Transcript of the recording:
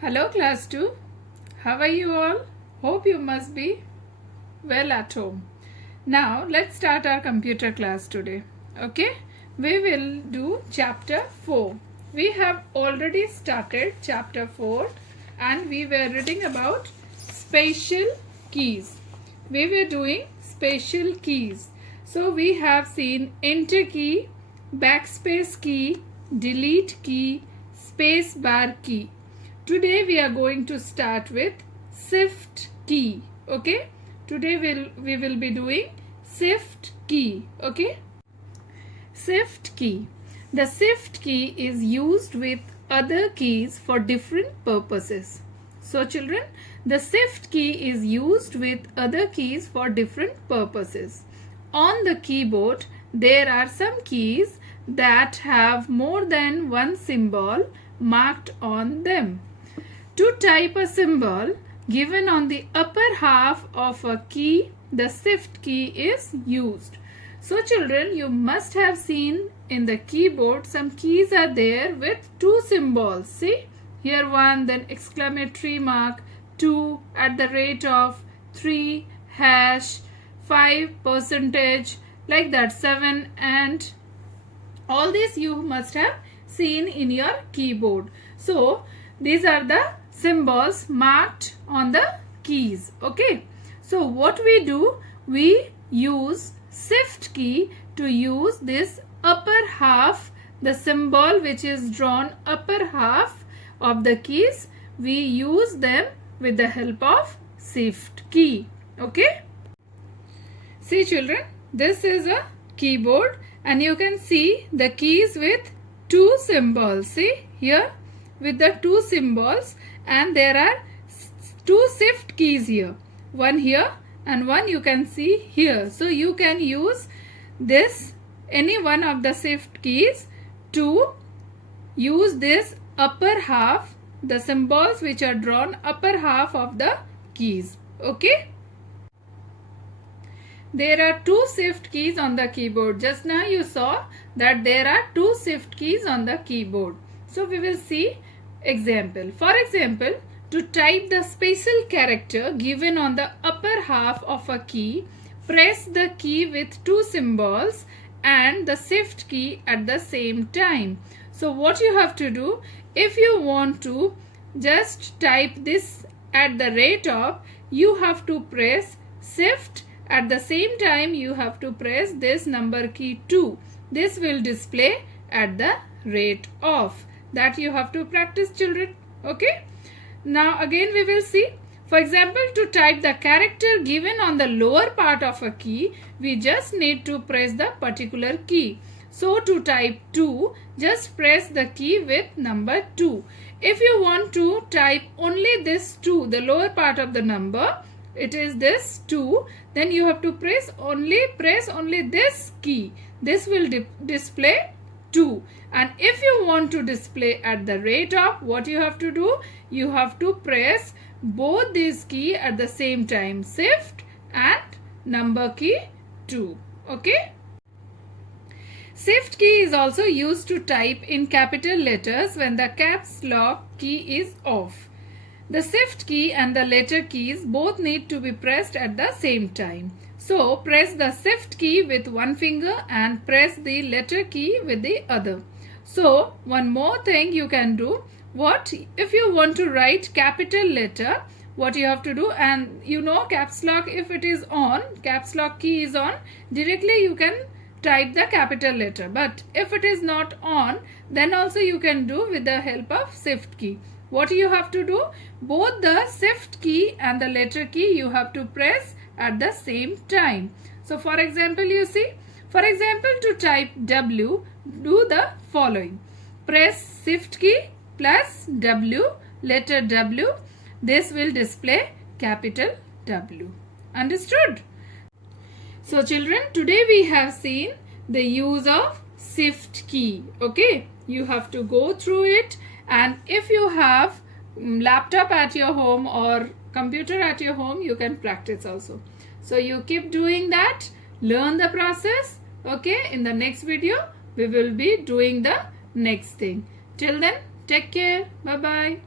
Hello class 2. How are you all? Hope you must be well at home. Now let's start our computer class today. Okay? We will do chapter 4. We have already started chapter 4 and we were reading about spatial keys. We were doing spatial keys. So we have seen enter key, backspace key, delete key, space bar key. Today we are going to start with shift key. Okay? Today we will be doing shift key. Okay? Shift key. The shift key is used with other keys for different purposes. So children, the shift key is used with other keys for different purposes. On the keyboard, there are some keys that have more than one symbol marked on them. To type a symbol given on the upper half of a key, the shift key is used. So children, you must have seen in the keyboard some keys are there with two symbols. See, here one, then exclamatory mark, 2, at the rate of, 3, hash, 5, percentage, like that, 7, and all this you must have seen in your keyboard. So these are the symbols marked on the keys. Okay, so what we do, we use shift key to use this upper half, the symbol which is drawn upper half of the keys, we use them with the help of shift key. Okay, see children, this is a keyboard and you can see the keys with two symbols. See here with the two symbols, and there are two shift keys here, one here and one you can see here. So you can use this, any one of the shift keys, to use this upper half, the symbols which are drawn upper half of the keys. Okay, there are two shift keys on the keyboard. Just now you saw that there are two shift keys on the keyboard. So we will see example. For example, to type the special character given on the upper half of a key, press the key with two symbols and the shift key at the same time. So what you have to do, if you want to just type this at the rate of, you have to press shift, at the same time you have to press this number key 2. This will display at the rate of. That you have to practice children. Okay, now again we will see. For example, to type the character given on the lower part of a key, we just need to press the particular key. So to type 2, just press the key with number 2. If you want to type only this 2, the lower part of the number, it is this 2, then you have to press only this key. This will display 2. And if you want to display at the rate of, what you have to do, you have to press both these keys at the same time, shift and number key 2. Okay, shift key is also used to type in capital letters when the caps lock key is off. The shift key and the letter keys both need to be pressed at the same time. So press the shift key with one finger and press the letter key with the other. So one more thing you can do, what if you want to write capital letter, what you have to do, and you know caps lock, if it is on, caps lock key is on, directly you can type the capital letter. But if it is not on, then also you can do with the help of shift key. What you have to do, both the shift key and the letter key you have to press at the same time. So for example, you see, for example, to type W, do the following. Press shift key plus W, letter W. This will display capital W. Understood? So children, today we have seen the use of shift key. Okay, you have to go through it, and if you have laptop at your home or computer at your home, you can practice also. So you keep doing that, learn the process. Okay, in the next video we will be doing the next thing. Till then, take care. Bye bye.